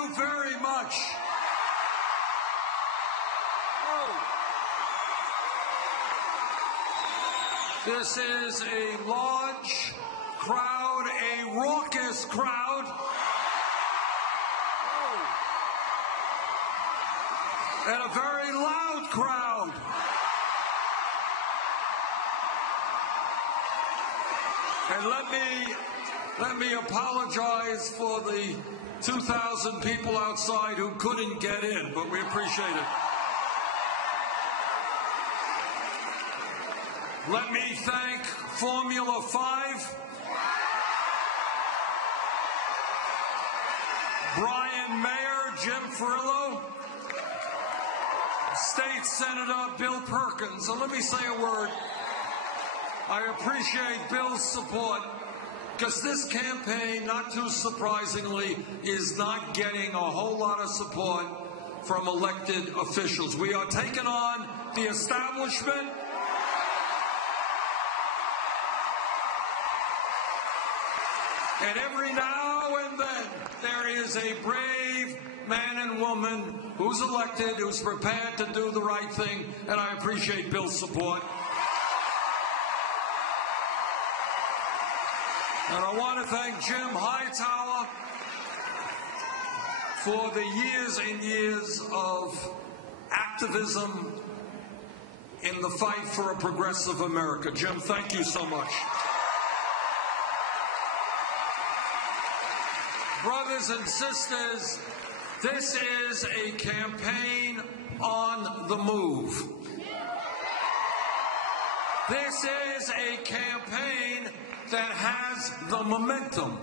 Thank you very much. This is a large crowd, a raucous crowd. And a very loud crowd. And let me apologize for the 2,000 people outside who couldn't get in, but we appreciate it. Let me thank Formula 5, Brian Mayer, Jim Furillo, State Senator Bill Perkins. And let me say a word. I appreciate Bill's support, because this campaign, not too surprisingly, is not getting a whole lot of support from elected officials. We are taking on the establishment. And every now and then, there is a brave man and woman who's elected, who's prepared to do the right thing, and I appreciate Bill's support. And I want to thank Jim Hightower for the years and years of activism in the fight for a progressive America. Jim, thank you so much. Brothers and sisters, this is a campaign on the move. This is a campaign that has the momentum.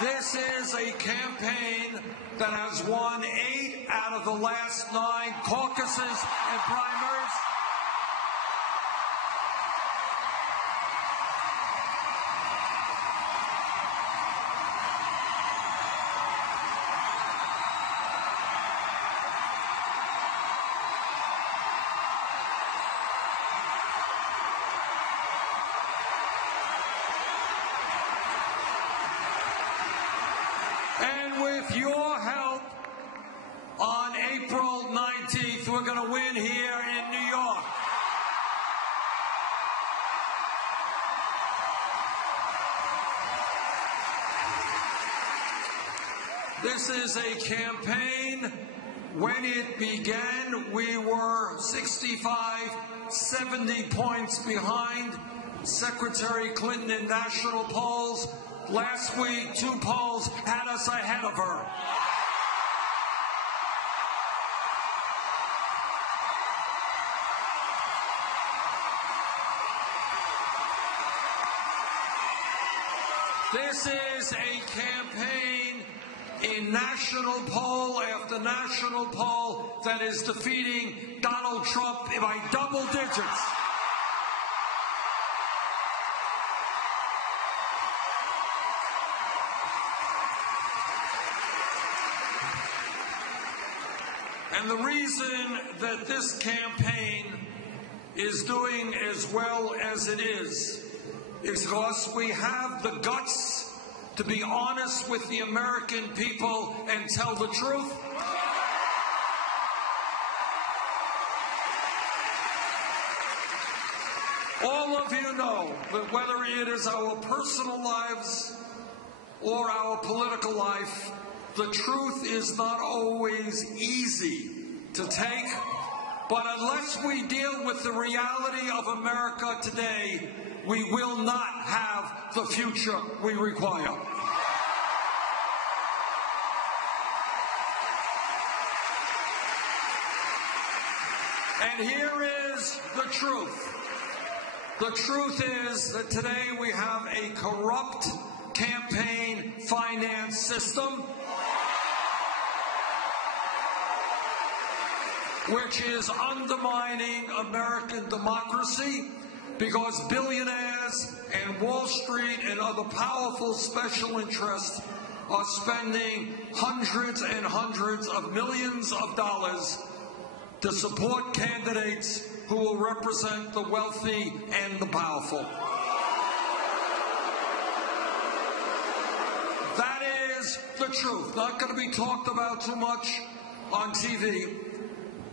This is a campaign that has won 8 out of the last 9 caucuses and primaries. With your help, on April 19th, we're going to win here in New York. This is a campaign. When it began, we were 65, 70 points behind Secretary Clinton in national polls. Last week, 2 polls had us ahead of her. This is a campaign in national poll after national poll that is defeating Donald Trump by double digits. And the reason that this campaign is doing as well as it is because we have the guts to be honest with the American people and tell the truth. All of you know that whether it is our personal lives or our political life, the truth is not always easy to take, but unless we deal with the reality of America today, we will not have the future we require. And here is the truth. The truth is that today we have a corrupt campaign finance system which is undermining American democracy because billionaires and Wall Street and other powerful special interests are spending hundreds and hundreds of millions of dollars to support candidates who will represent the wealthy and the powerful. is the truth. Not going to be talked about too much on TV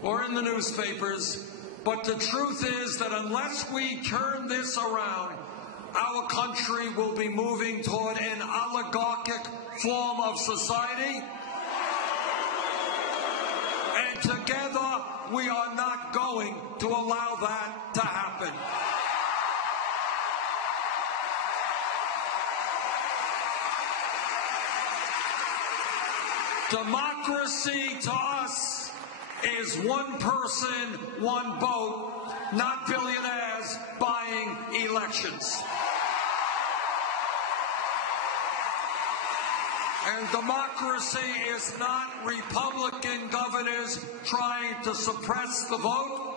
or in the newspapers, but the truth is that unless we turn this around, our country will be moving toward an oligarchic form of society. And together, we are not going to allow that to happen. Democracy to us is one person, one vote, not billionaires buying elections. And democracy is not Republican governors trying to suppress the vote.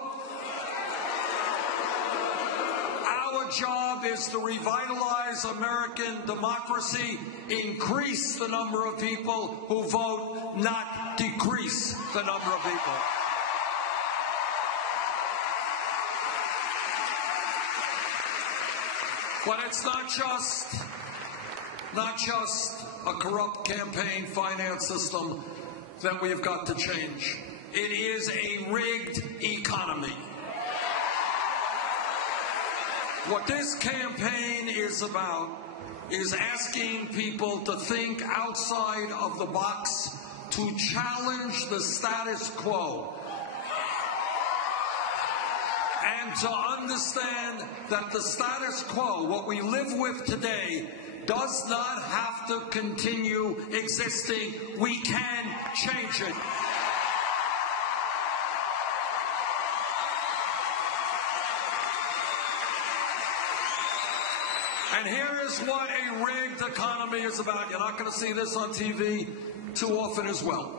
Our job is to revitalize American democracy, increase the number of people who vote, not decrease the number of people. But it's not just a corrupt campaign finance system that we've got to change. It is a rigged economy. What this campaign is about is asking people to think outside of the box, to challenge the status quo, and to understand that the status quo, what we live with today, does not have to continue existing. We can change it. And here is what a rigged economy is about. You're not going to see this on TV too often as well,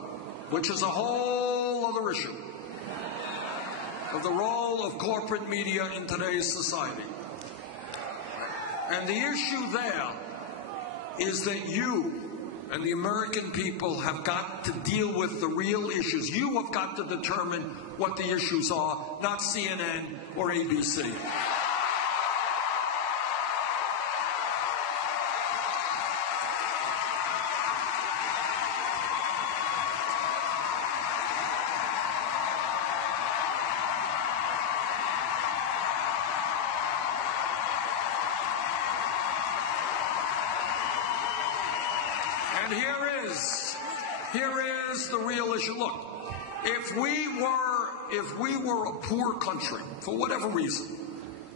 which is a whole other issue of the role of corporate media in today's society. And the issue there is that you and the American people have got to deal with the real issues. You have got to determine what the issues are, not CNN or ABC. And here is the real issue. Look, if we were a poor country, for whatever reason,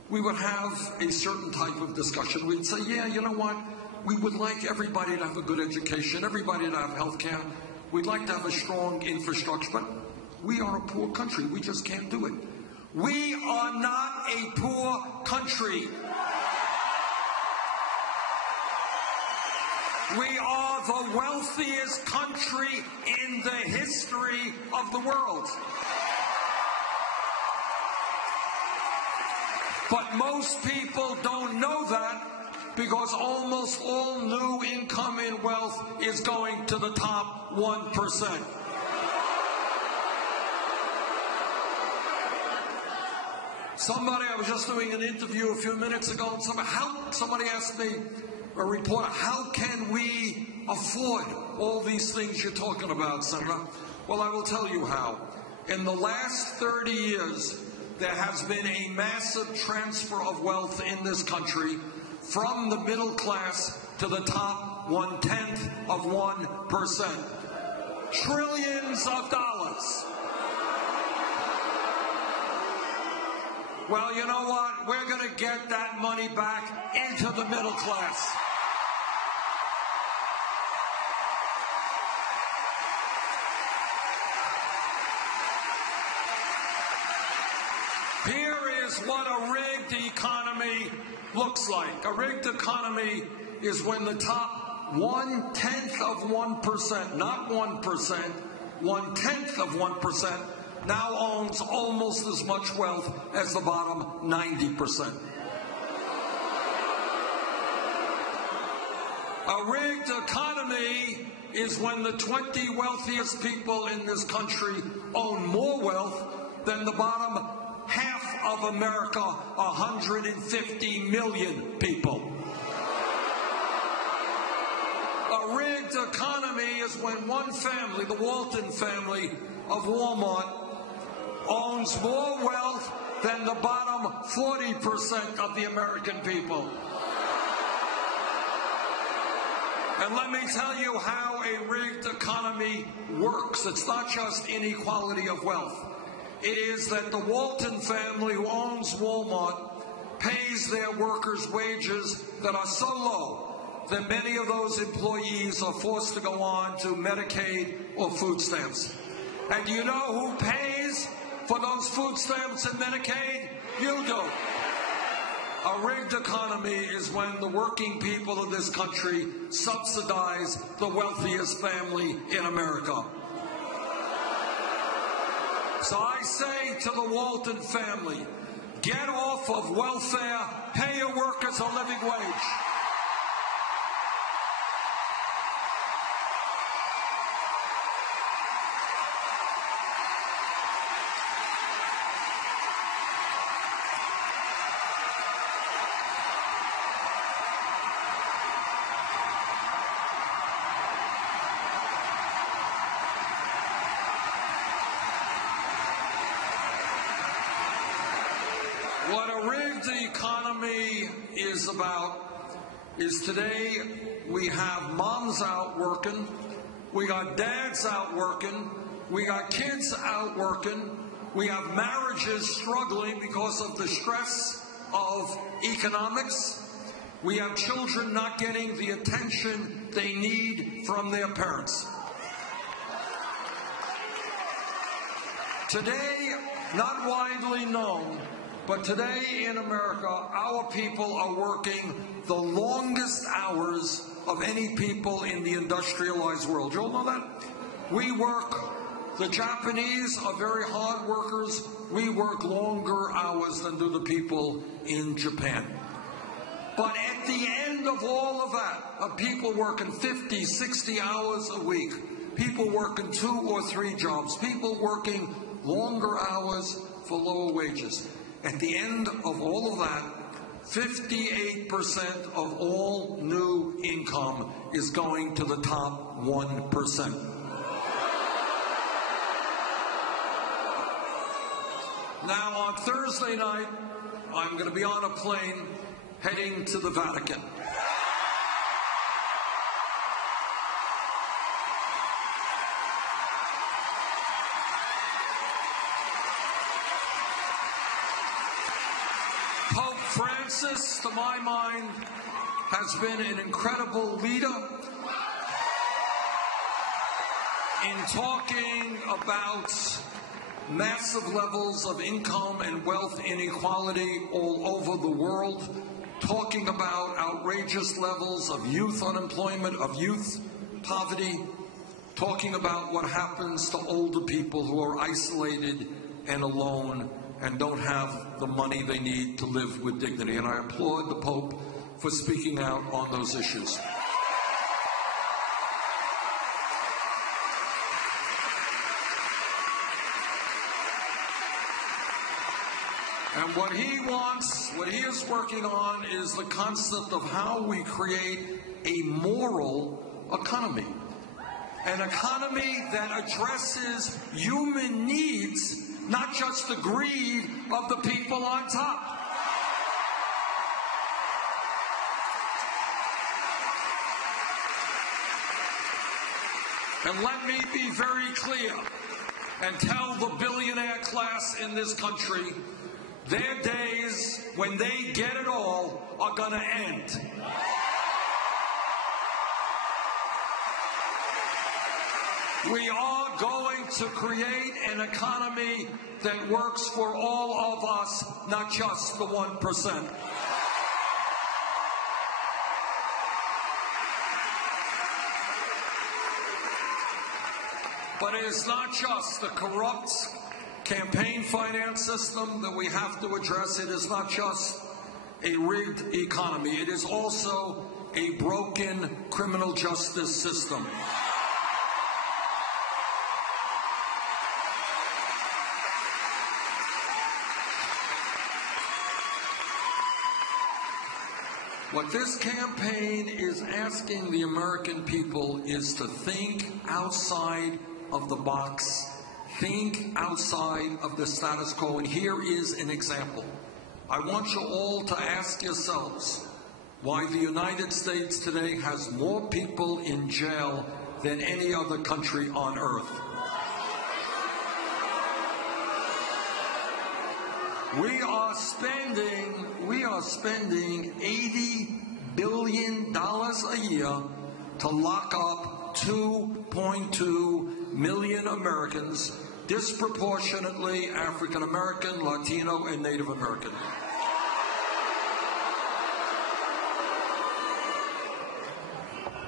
we would have a certain type of discussion. We'd say, yeah, you know what? We would like everybody to have a good education, everybody to have health care. We'd like to have a strong infrastructure, but we are a poor country. We just can't do it. We are not a poor country. We are the wealthiest country in the history of the world. But most people don't know that because almost all new income and wealth is going to the top 1%. I was just doing an interview a few minutes ago, and somebody asked me, a reporter, how can we afford all these things you're talking about, Senator? Well, I will tell you how. In the last 30 years, there has been a massive transfer of wealth in this country from the middle class to the top 1/10 of 1%. Trillions of dollars. Well, you know what? We're going to get that money back into the middle class. Here is what a rigged economy looks like. A rigged economy is when the top 1/10 of 1%, not 1%, 1/10 of 1%, now owns almost as much wealth as the bottom 90%. A rigged economy is when the 20 wealthiest people in this country own more wealth than the bottom half of America, 150 million people. A A rigged economy is when one family, the Walton family of Walmart, owns more wealth than the bottom 40% of the American people. And let me tell you how a rigged economy works. It's not just inequality of wealth. It is that the Walton family who owns Walmart pays their workers wages that are so low that many of those employees are forced to go on to Medicaid or food stamps. And do you know who pays for those food stamps and Medicaid? You do. A rigged economy is when the working people of this country subsidize the wealthiest family in America. So I say to the Walton family, get off of welfare, pay your workers a living wage. What a rigged economy is about is today we have moms out working, we got dads out working, we got kids out working, we have marriages struggling because of the stress of economics, we have children not getting the attention they need from their parents. Today, not widely known, but today in America, our people are working the longest hours of any people in the industrialized world. You all know that? We work, the Japanese are very hard workers. We work longer hours than do the people in Japan. But at the end of all of that, of people working 50, 60 hours a week, people working 2 or 3 jobs, people working longer hours for lower wages. At the end of all of that, 58% of all new income is going to the top 1%. Now, on Thursday night, I'm going to be on a plane heading to the Vatican. Pope Francis, to my mind, has been an incredible leader in talking about massive levels of income and wealth inequality all over the world, talking about outrageous levels of youth unemployment, of youth poverty, talking about what happens to older people who are isolated and alone and don't have the money they need to live with dignity. And I applaud the Pope for speaking out on those issues. And what he wants, what he is working on, is the concept of how we create a moral economy. An economy that addresses human needs, not just the greed of the people on top. And let me be very clear and tell the billionaire class in this country, their days when they get it all are going to end. We are going to create an economy that works for all of us, not just the 1%. But it is not just the corrupt campaign finance system that we have to address. It is not just a rigged economy. It is also a broken criminal justice system. What this campaign is asking the American people is to think outside of the box, think outside of the status quo. And here is an example. I want you all to ask yourselves why the United States today has more people in jail than any other country on earth. We are spending $80 billion a year to lock up 2.2 million Americans, disproportionately African American, Latino, and Native American.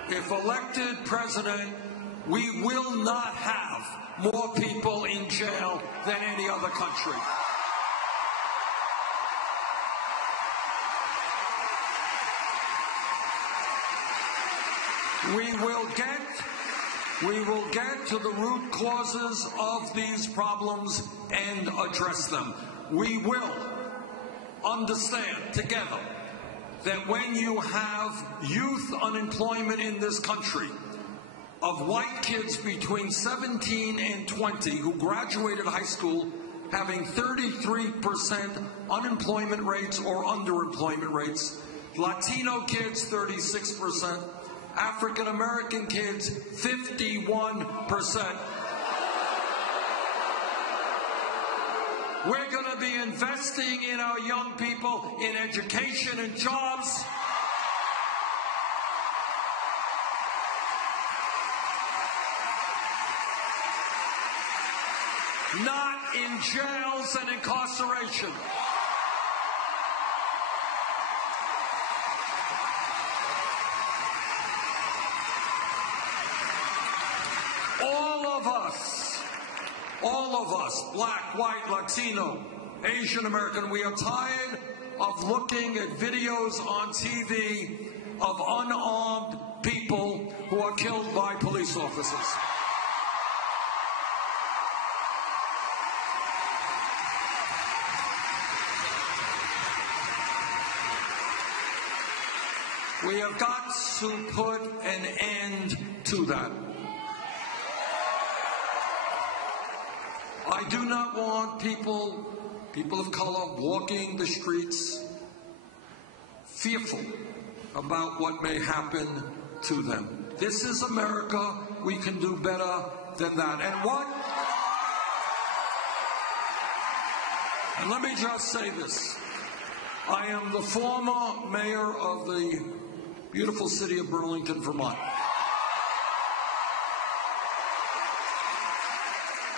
If elected president, we will not have more people in jail than any other country. We will get to the root causes of these problems and address them. We will understand together that when you have youth unemployment in this country of white kids between 17 and 20 who graduated high school having 33% unemployment rates or underemployment rates, Latino kids 36%, African American kids 51%. We're going to be investing in our young people in education and jobs. Not in jails and incarceration. All of us, black, white, Latino, Asian American, we are tired of looking at videos on TV of unarmed people who are killed by police officers. We have got to put an end to that. I do not want people of color walking the streets fearful about what may happen to them. This is America. We can do better than that. And let me just say this. I am the former mayor of the beautiful city of Burlington, Vermont.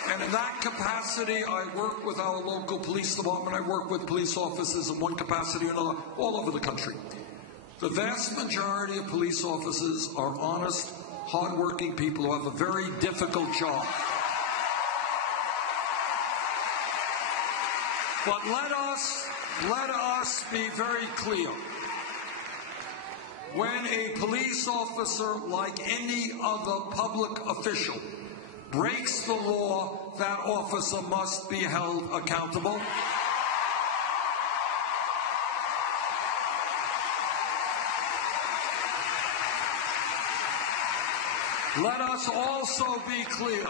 And in that capacity, I work with our local police department. I work with police officers in one capacity or another all over the country. The vast majority of police officers are honest, hardworking people who have a very difficult job. But let us be very clear. When a police officer, like any other public official, breaks the law, that officer must be held accountable. Let us also be clear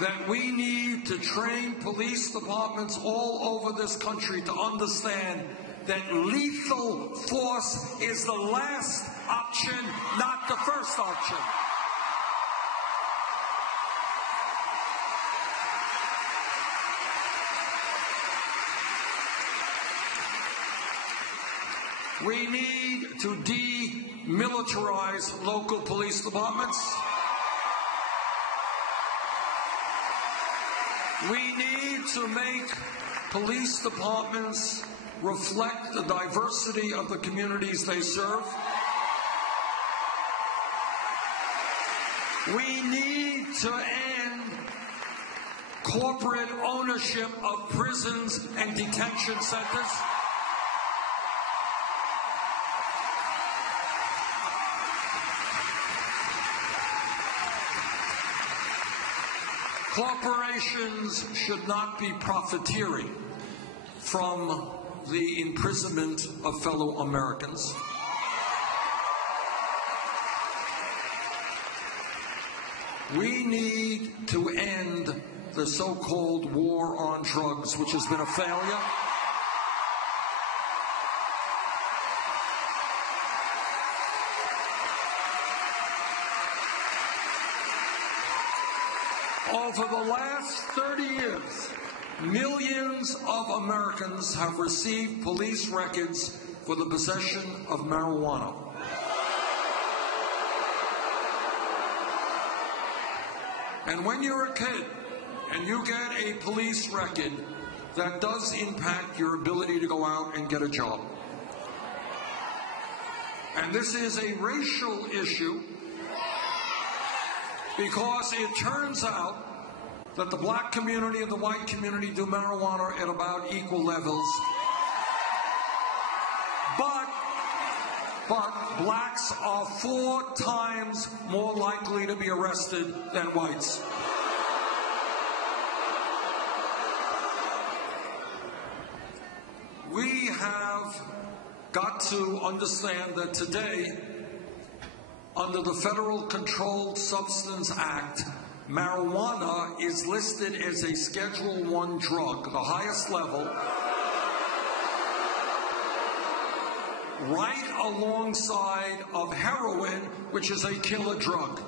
that we need to train police departments all over this country to understand that lethal force is the last option, not the first option. We need to demilitarize local police departments. We need to make police departments reflect the diversity of the communities they serve. We need to end corporate ownership of prisons and detention centers. Corporations should not be profiteering from the imprisonment of fellow Americans. We need to end the so-called war on drugs, which has been a failure. Over the last 30 years, millions of Americans have received police records for the possession of marijuana. And when you're a kid and you get a police record, that does impact your ability to go out and get a job. And this is a racial issue because it turns out that the black community and the white community do marijuana at about equal levels. But blacks are 4 times more likely to be arrested than whites. We have got to understand that today, under the Federal Controlled Substance Act, marijuana is listed as a Schedule I drug, the highest level, right alongside of heroin, which is a killer drug.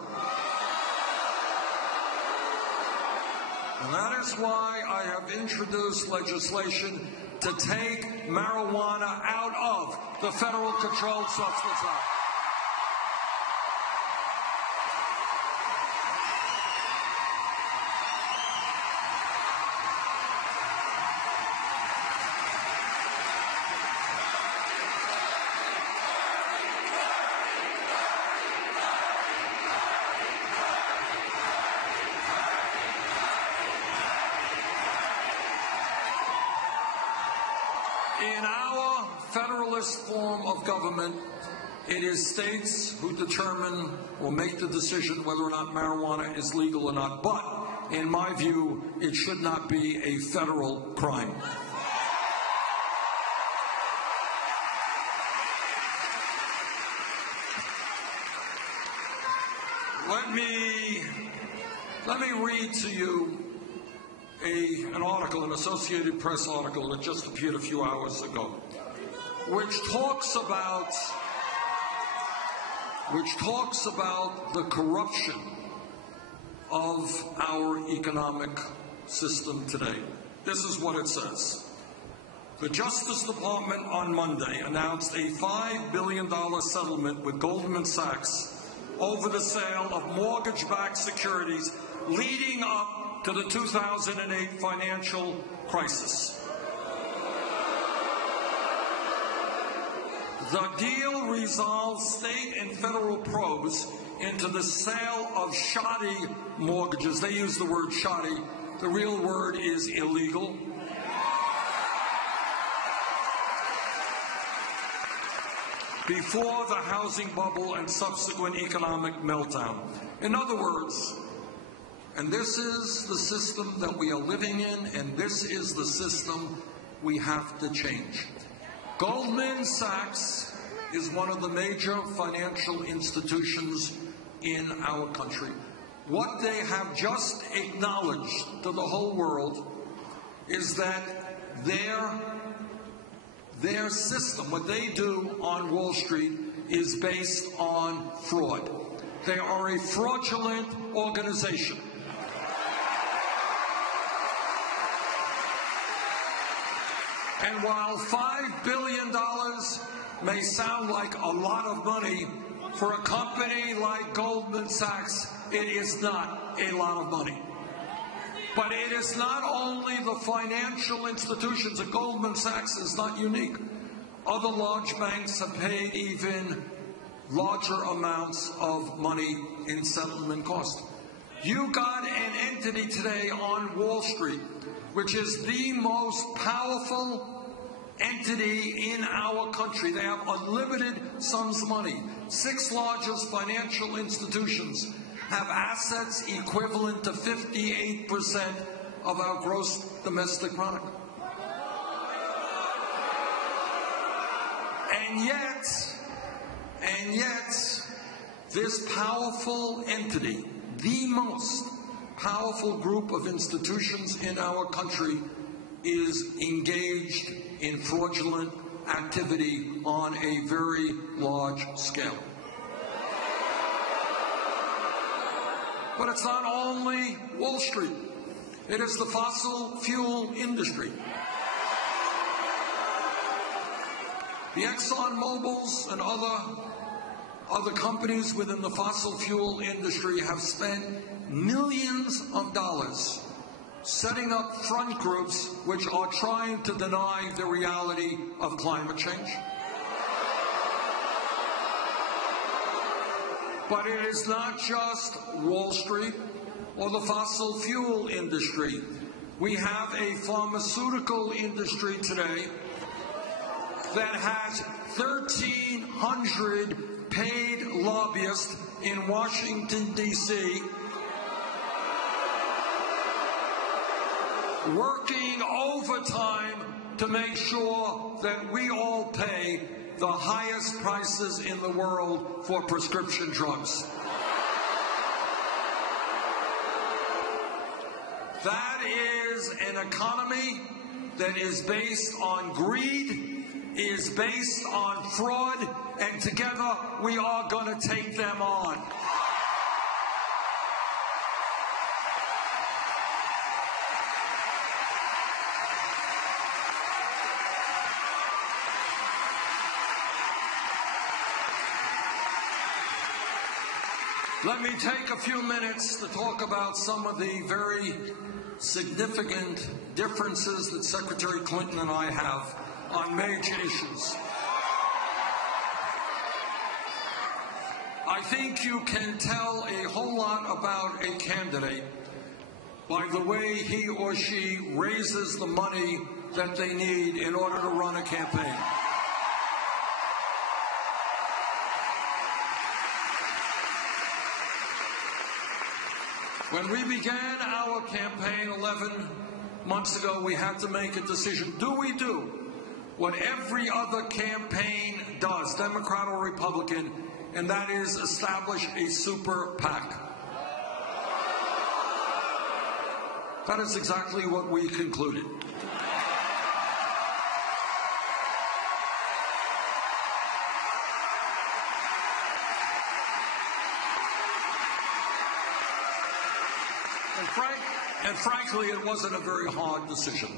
And that is why I have introduced legislation to take marijuana out of the Federal Controlled Substance Act. In our federalist form of government, it is states who determine or make the decision whether or not marijuana is legal or not. But, in my view, it should not be a federal crime. Let me read to you an article, an Associated Press article that just appeared a few hours ago, which talks about the corruption of our economic system today. This is what it says. The Justice Department on Monday announced a $5 billion settlement with Goldman Sachs over the sale of mortgage-backed securities leading up to the 2008 financial crisis. The deal resolves state and federal probes into the sale of shoddy mortgages. They use the word shoddy. The real word is illegal. Before the housing bubble and subsequent economic meltdown. In other words, and this is the system that we are living in, and this is the system we have to change. Goldman Sachs is one of the major financial institutions in our country. What they have just acknowledged to the whole world is that their system, what they do on Wall Street, is based on fraud. They are a fraudulent organization. And while $5 billion may sound like a lot of money, for a company like Goldman Sachs, it is not a lot of money. But it is not only the financial institutions, and Goldman Sachs is not unique. Other large banks have paid even larger amounts of money in settlement costs. You got an entity today on Wall Street, which is the most powerful entity in our country. They have unlimited sums of money. 6 largest financial institutions have assets equivalent to 58% of our gross domestic product. And yet, this powerful entity the most powerful group of institutions in our country is engaged in fraudulent activity on a very large scale. But it's not only Wall Street. It is the fossil fuel industry. The Exxon Mobils and other companies within the fossil fuel industry have spent millions of dollars setting up front groups which are trying to deny the reality of climate change. But it is not just Wall Street or the fossil fuel industry. We have a pharmaceutical industry today that has 1,300 paid lobbyists in Washington, D.C., working overtime to make sure that we all pay the highest prices in the world for prescription drugs. That is an economy that is based on greed, is based on fraud, and together we are going to take them on. Let me take a few minutes to talk about some of the very significant differences that Secretary Clinton and I have on major issues. I think you can tell a whole lot about a candidate by the way he or she raises the money that they need in order to run a campaign. When we began our campaign 11 months ago, we had to make a decision. Do we do what every other campaign does, Democrat or Republican, and that is establish a super PAC? That is exactly what we concluded. And frankly, it wasn't a very hard decision.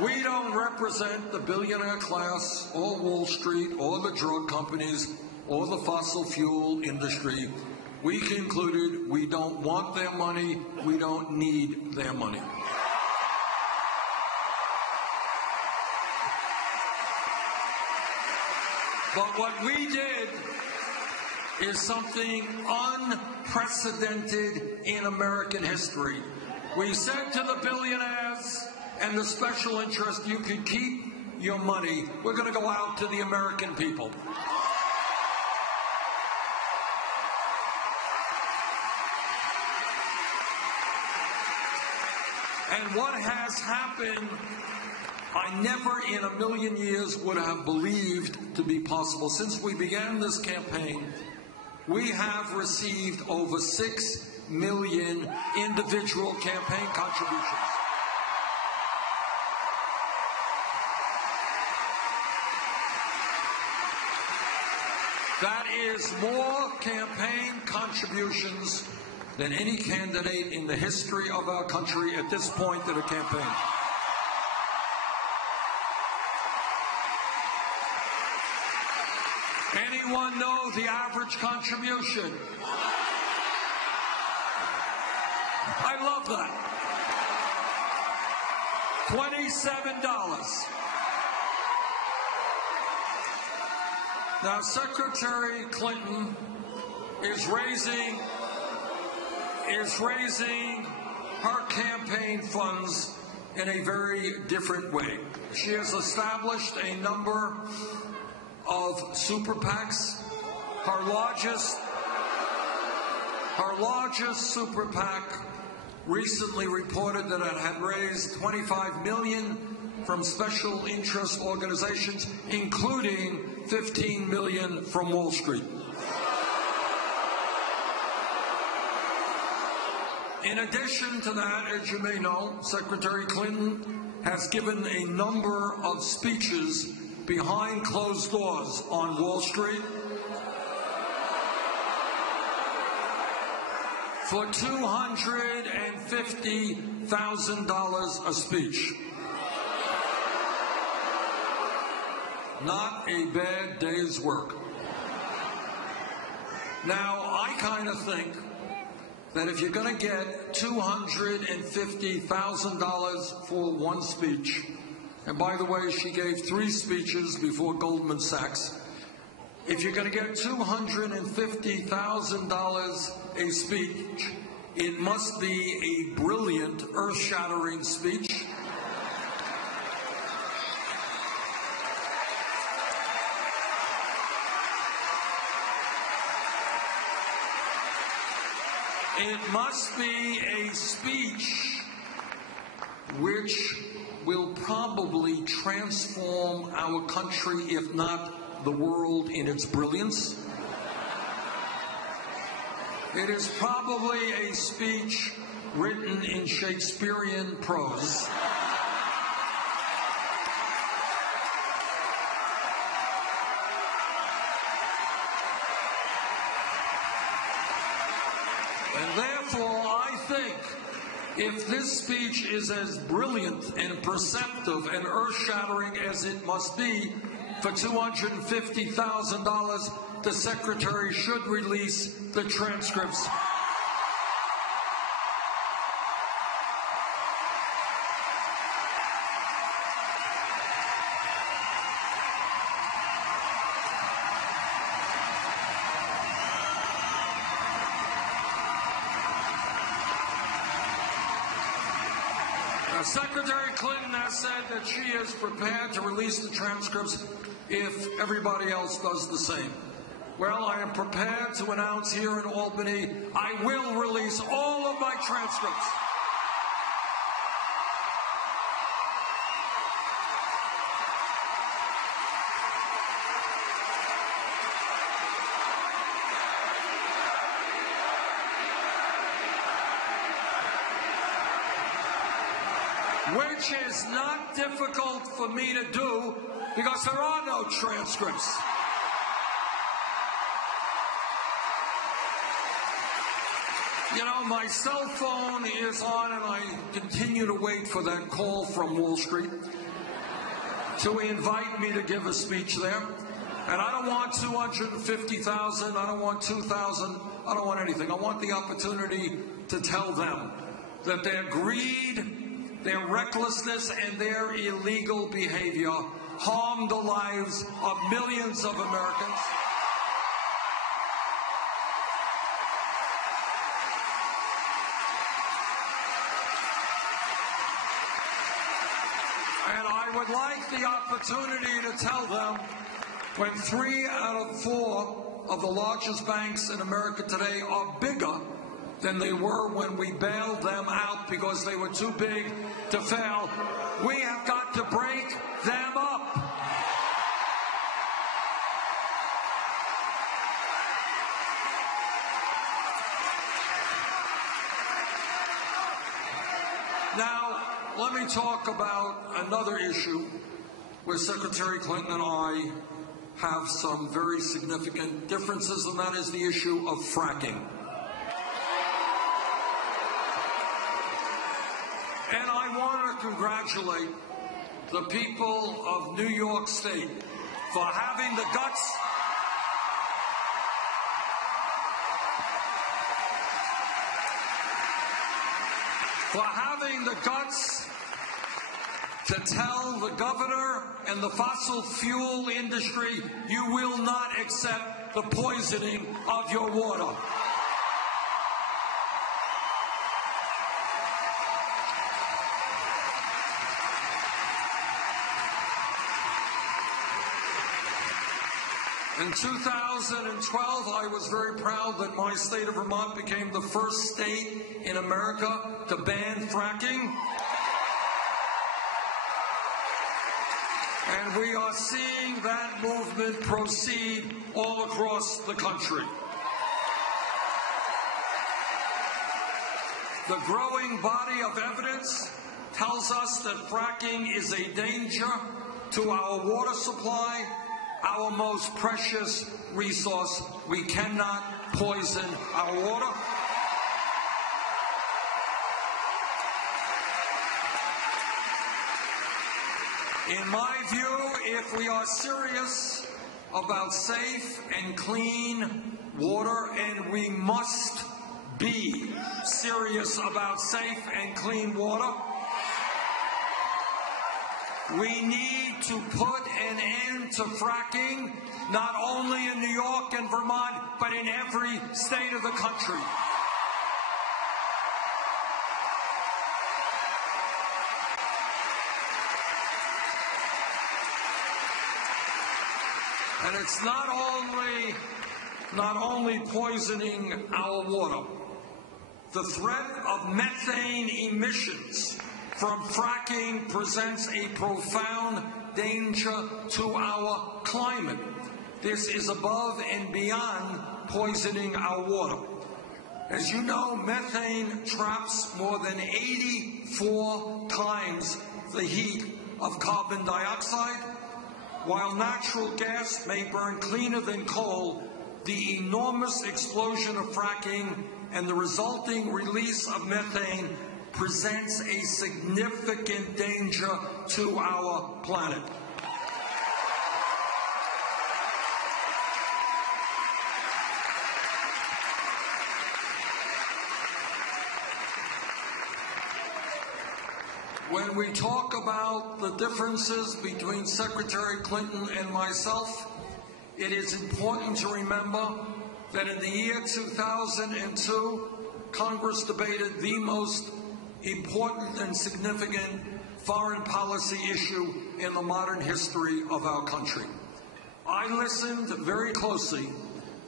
We don't represent the billionaire class or Wall Street or the drug companies or the fossil fuel industry. We concluded we don't want their money, we don't need their money. But what we did is something unprecedented in American history. We said to the billionaires and the special interest, you can keep your money. We're going to go out to the American people. And what has happened, I never in a million years would have believed to be possible. Since we began this campaign, we have received over 6 million individual campaign contributions. That is more campaign contributions than any candidate in the history of our country at this point in a campaign. Anyone know the average contribution? I love that. $27. Now, Secretary Clinton is raising her campaign funds in a very different way. She has established a number of super PACs. Her largest super PAC recently reported that it had raised $25 million from special interest organizations, including $15 million from Wall Street. In addition to that, as you may know, Secretary Clinton has given a number of speeches behind closed doors on Wall Street for $250,000 a speech. Not a bad day's work. Now, I kind of think that if you're going to get $250,000 for one speech, and by the way, she gave 3 speeches before Goldman Sachs, if you're going to get $250,000 a speech, it must be a brilliant, earth-shattering speech. It must be a speech which will probably transform our country, if not the world, in its brilliance. It is probably a speech written in Shakespearean prose. And therefore, I think if this speech is as brilliant and perceptive and earth-shattering as it must be, for $250,000, the Secretary should release the transcripts. Secretary Clinton has said that she is prepared to release the transcripts if everybody else does the same. Well, I am prepared to announce here in Albany, I will release all of my transcripts. Which is not difficult for me to do because there are no transcripts. You know, my cell phone is on and I continue to wait for that call from Wall Street to invite me to give a speech there. And I don't want 250,000, I don't want 2,000, I don't want anything. I want the opportunity to tell them that their greed, their recklessness, and their illegal behavior harm the lives of millions of Americans. And I would like the opportunity to tell them when 3 out of 4 of the largest banks in America today are bigger than they were when we bailed them out because they were too big to fail. We have got to break them up. Now, let me talk about another issue where Secretary Clinton and I have some very significant differences, and that is the issue of fracking. And I want to congratulate the people of New York State for having the guts to tell the governor and the fossil fuel industry, you will not accept the poisoning of your water. In 2012, I was very proud that my state of Vermont became the first state in America to ban fracking. And we are seeing that movement proceed all across the country. The growing body of evidence tells us that fracking is a danger to our water supply, our most precious resource. We cannot poison our water. In my view, if we are serious about safe and clean water, and we must be serious about safe and clean water, we need to put an end to fracking, not only in New York and Vermont, but in every state of the country. And it's not only poisoning our water. The threat of methane emissions from fracking presents a profound danger to our climate. This is above and beyond poisoning our water. As you know, methane traps more than 84 times the heat of carbon dioxide. While natural gas may burn cleaner than coal, the enormous explosion of fracking and the resulting release of methane presents a significant danger to our planet. When we talk about the differences between Secretary Clinton and myself, it is important to remember that in the year 2002, Congress debated the most important and significant foreign policy issue in the modern history of our country. I listened very closely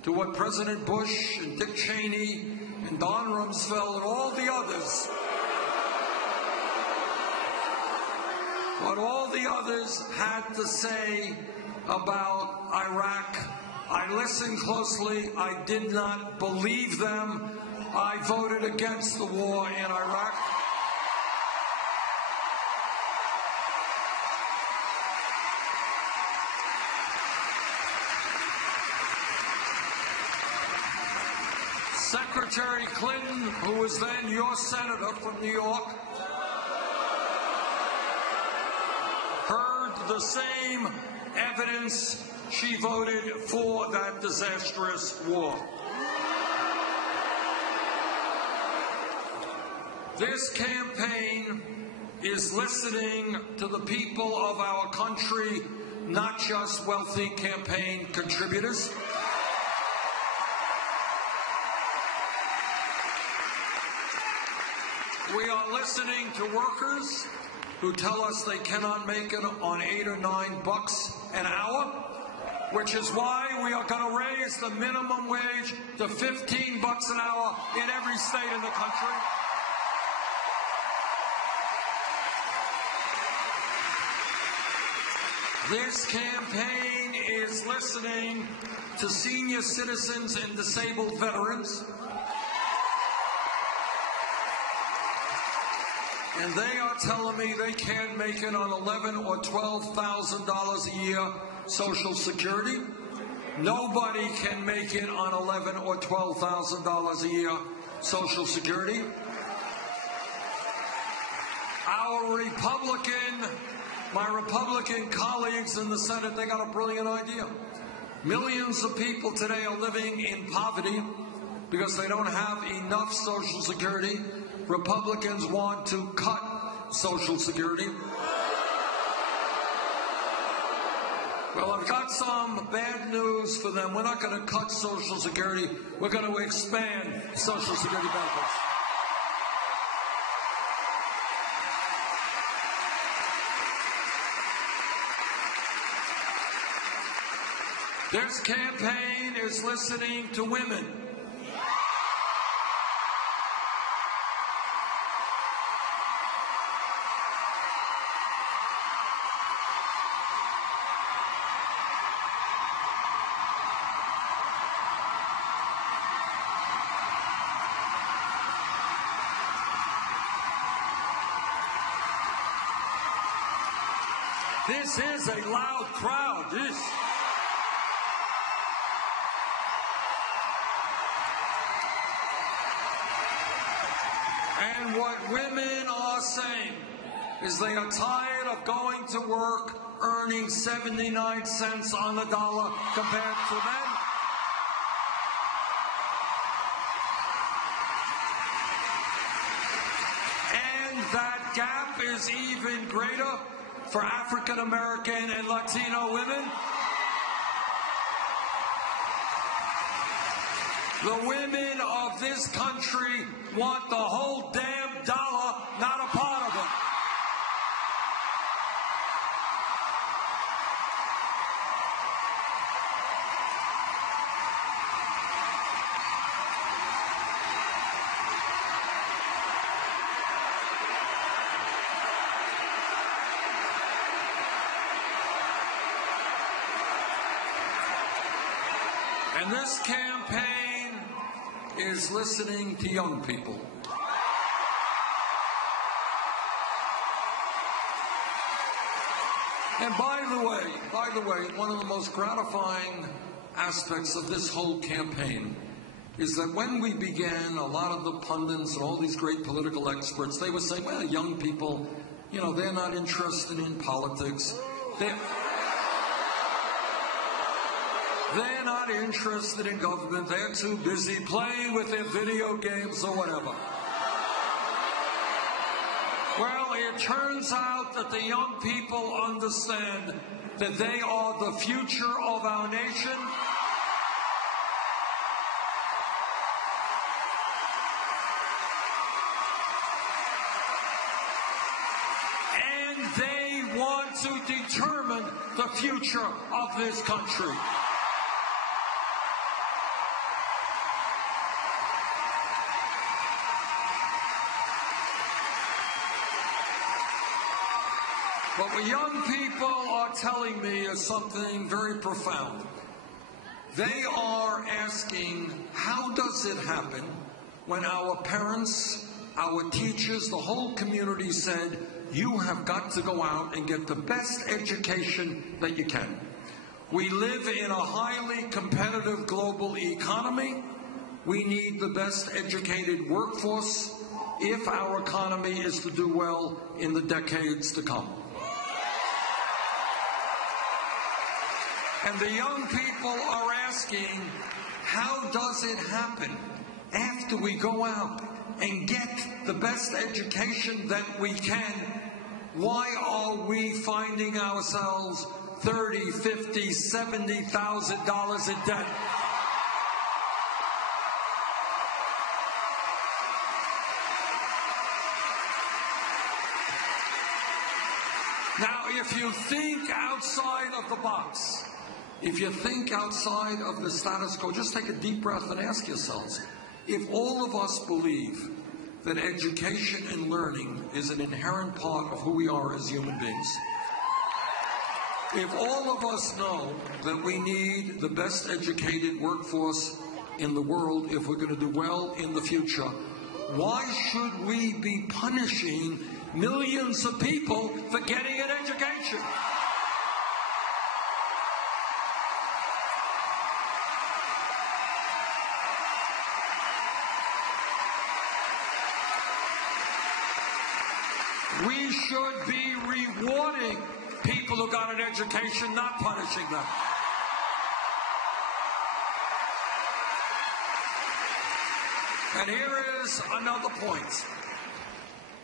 to what President Bush and Dick Cheney and Don Rumsfeld and all the others had to say about Iraq. I listened closely. I did not believe them. I voted against the war in Iraq. Secretary Clinton, who was then your senator from New York, heard the same evidence. She voted for that disastrous war. This campaign is listening to the people of our country, not just wealthy campaign contributors. We are listening to workers who tell us they cannot make it on $8 or $9 an hour, which is why we are going to raise the minimum wage to $15 an hour in every state in the country. This campaign is listening to senior citizens and disabled veterans. And they are telling me they can't make it on $11,000 or $12,000 a year Social Security. Nobody can make it on $11,000 or $12,000 a year Social Security. My Republican colleagues in the Senate, they got a brilliant idea. Millions of people today are living in poverty because they don't have enough Social Security. Republicans want to cut Social Security. Well, I've got some bad news for them. We're not going to cut Social Security. We're going to expand Social Security benefits. This campaign is listening to women. This is a loud crowd. And what women are saying is they are tired of going to work earning 79 cents on the dollar compared to men. And that gap is even greater for African American and Latino women. The women of this country want the whole damn dollar, not a part of it. And this campaign is listening to young people. And by the way, one of the most gratifying aspects of this whole campaign is that when we began, a lot of the pundits and all these great political experts, they were saying, well, young people, you know, they're not interested in politics. They're not interested in government. They're too busy playing with their video games or whatever. Well, it turns out that the young people understand that they are the future of our nation. And they want to determine the future of this country. But what young people are telling me is something very profound. They are asking, how does it happen when our parents, our teachers, the whole community said, you have got to go out and get the best education that you can. We live in a highly competitive global economy. We need the best educated workforce if our economy is to do well in the decades to come. And the young people are asking, how does it happen after we go out and get the best education that we can? Why are we finding ourselves $30,000, $50,000, $70,000 in debt? Now, if you think outside of the box, if you think outside of the status quo, just take a deep breath and ask yourselves, if all of us believe that education and learning is an inherent part of who we are as human beings, if all of us know that we need the best educated workforce in the world if we're going to do well in the future, why should we be punishing millions of people for getting an education? We should be rewarding people who got an education, not punishing them. And here is another point.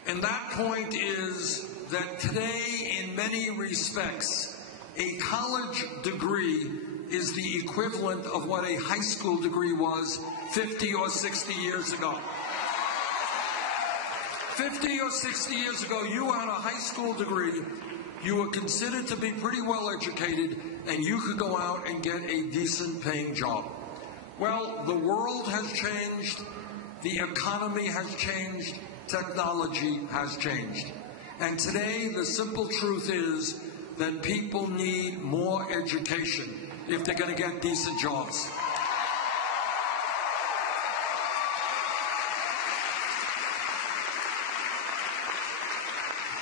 And that point is that today, in many respects, a college degree is the equivalent of what a high school degree was 50 or 60 years ago. 50 or 60 years ago, you had a high school degree, you were considered to be pretty well educated, and you could go out and get a decent paying job. Well, the world has changed, the economy has changed, technology has changed. And today, the simple truth is that people need more education if they're going to get decent jobs.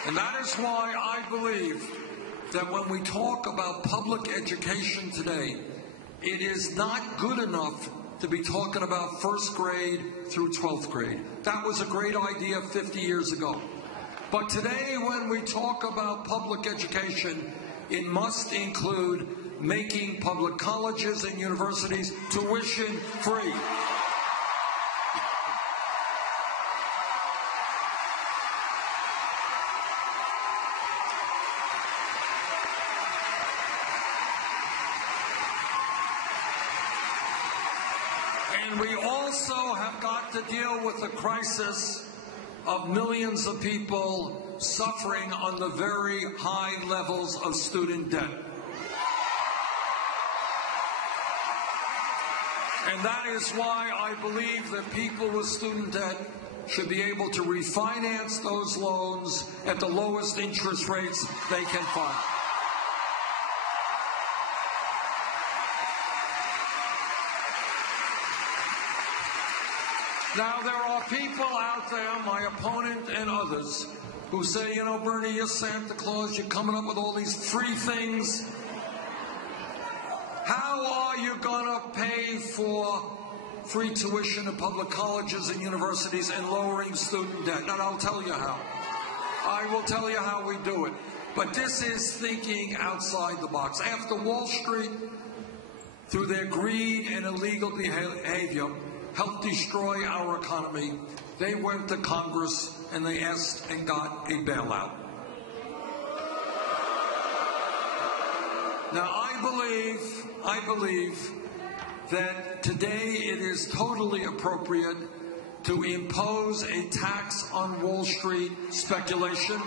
And that is why I believe that when we talk about public education today, it is not good enough to be talking about first grade through 12th grade. That was a great idea 50 years ago. But today, when we talk about public education, it must include making public colleges and universities tuition free. And we also have got to deal with the crisis of millions of people suffering under very high levels of student debt. And that is why I believe that people with student debt should be able to refinance those loans at the lowest interest rates they can find. Now, there are people out there, my opponent and others, who say, you know, Bernie, you're Santa Claus, you're coming up with all these free things. How are you going to pay for free tuition at public colleges and universities and lowering student debt? And I'll tell you how. I will tell you how we do it. But this is thinking outside the box. After Wall Street, through their greed and illegal behavior, helped destroy our economy, they went to Congress and they asked and got a bailout. Now, I believe that today it is totally appropriate to impose a tax on Wall Street speculation.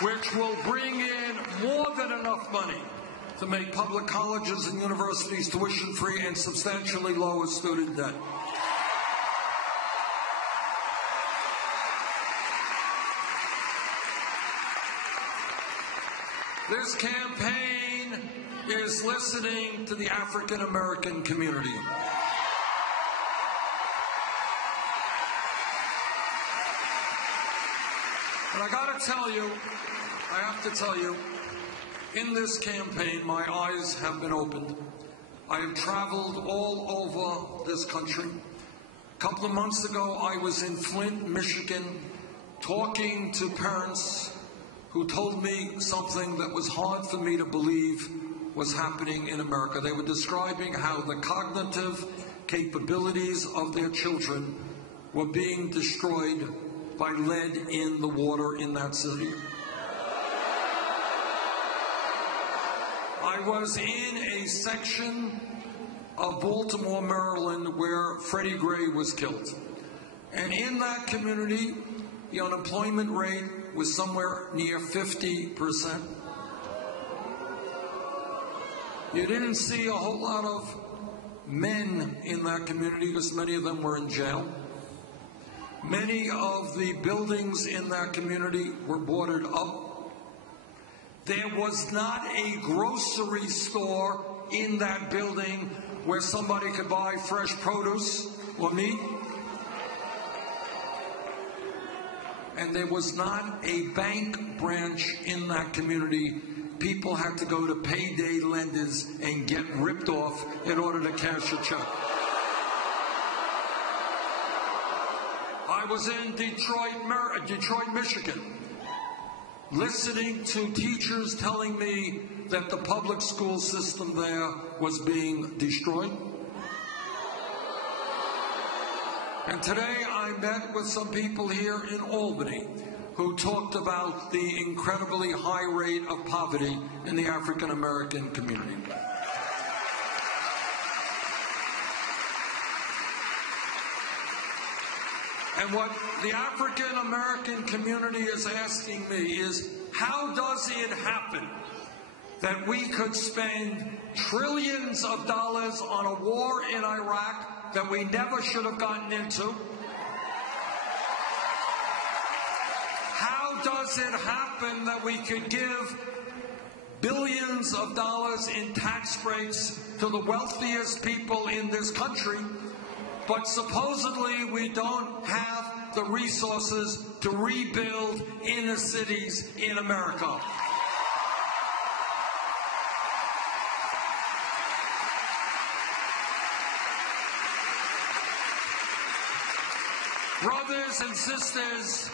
Which will bring in more than enough money to make public colleges and universities tuition-free and substantially lower student debt. This campaign is listening to the African American community. And I gotta tell you, I have to tell you, in this campaign, my eyes have been opened. I have traveled all over this country. A couple of months ago, I was in Flint, Michigan, talking to parents who told me something that was hard for me to believe was happening in America. They were describing how the cognitive capabilities of their children were being destroyed by lead in the water in that city. I was in a section of Baltimore, Maryland, where Freddie Gray was killed. And in that community, the unemployment rate was somewhere near 50%. You didn't see a whole lot of men in that community because many of them were in jail. Many of the buildings in that community were boarded up. There was not a grocery store in that building where somebody could buy fresh produce or meat. And there was not a bank branch in that community. People had to go to payday lenders and get ripped off in order to cash a check. I was in Detroit, Michigan, listening to teachers telling me that the public school system there was being destroyed. And today I met with some people here in Albany who talked about the incredibly high rate of poverty in the African American community. And what the African American community is asking me is, how does it happen that we could spend trillions of dollars on a war in Iraq that we never should have gotten into? How does it happen that we could give billions of dollars in tax breaks to the wealthiest people in this country, but supposedly we don't have the resources to rebuild inner cities in America. Brothers and sisters,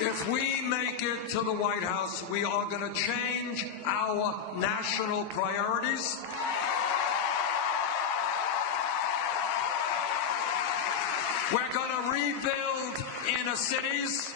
if we make it to the White House, we are going to change our national priorities. We're going to rebuild inner cities.